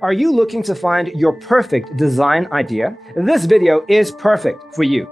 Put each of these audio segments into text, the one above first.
Are you looking to find your perfect design idea? This video is perfect for you.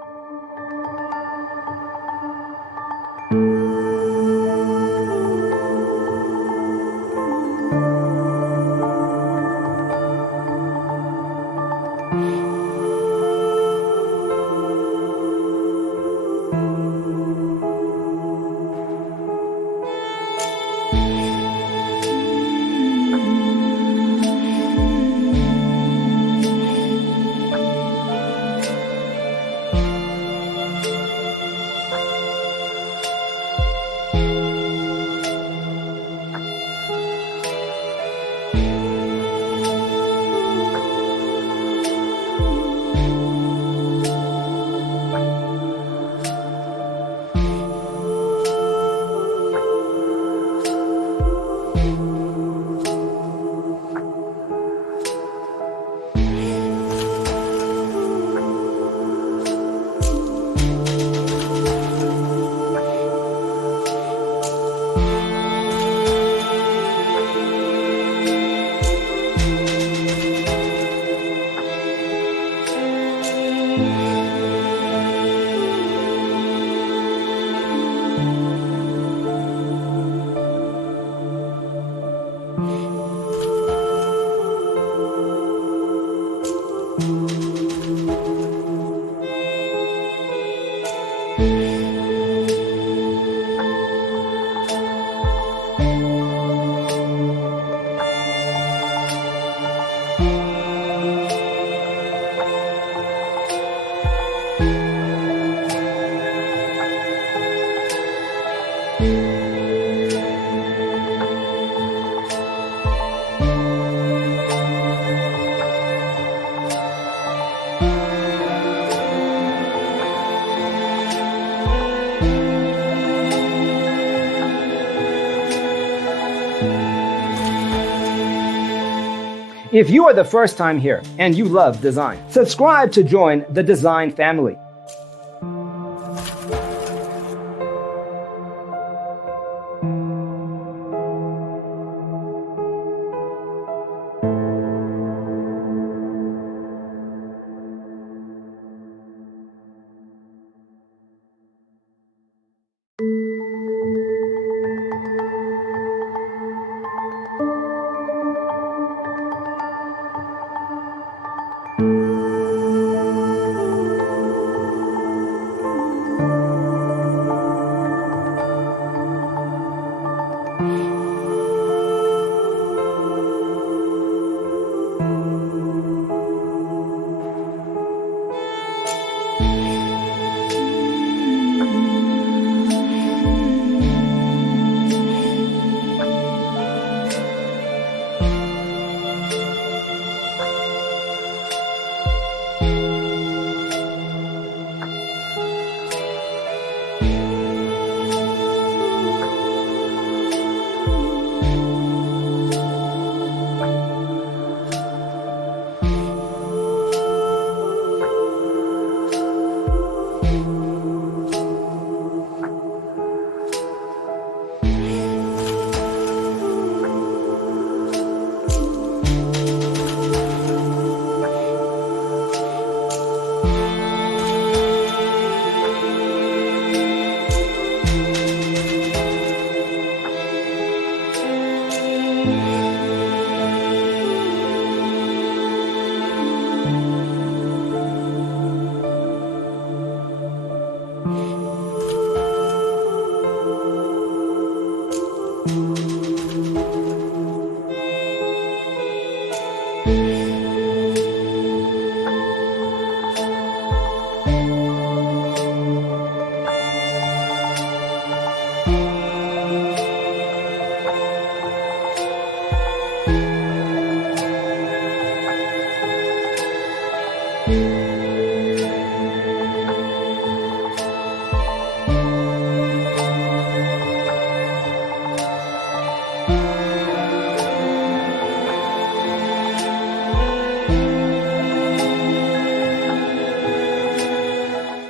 If you are the first time here and you love design, subscribe to join the design family.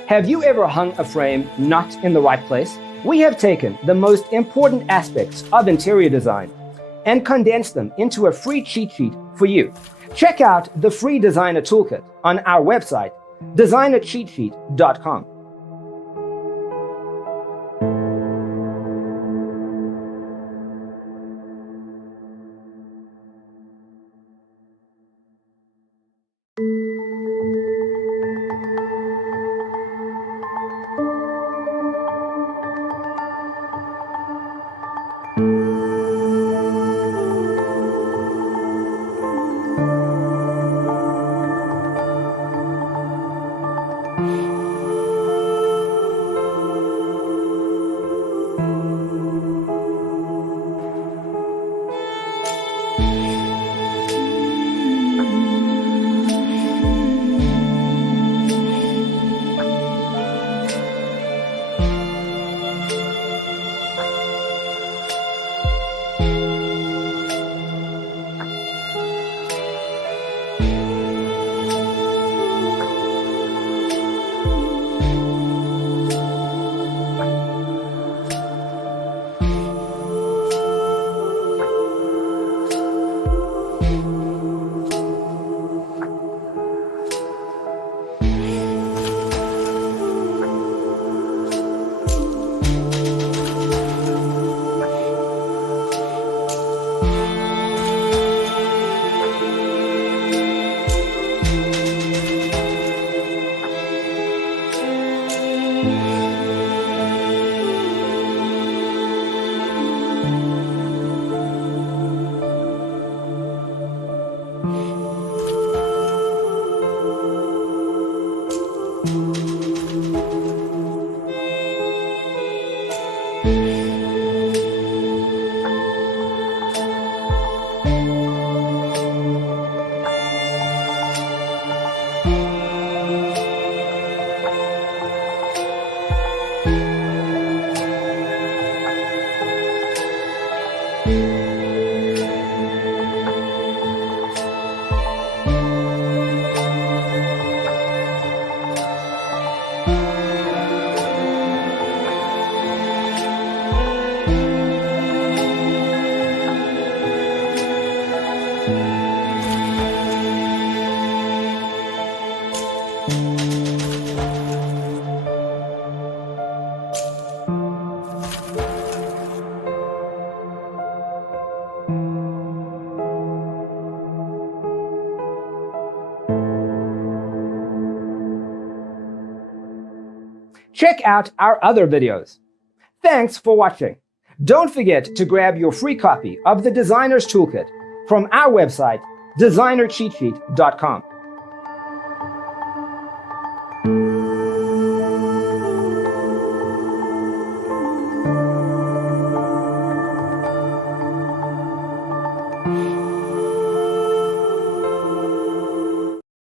Have you ever hung a frame not in the right place? We have taken the most important aspects of interior design and condensed them into a free cheat sheet for you. Check out the free designer toolkit on our website, designercheatsheet.com. Check out our other videos. Thanks for watching. Don't forget to grab your free copy of the Designer's Toolkit from our website, designercheatsheet.com.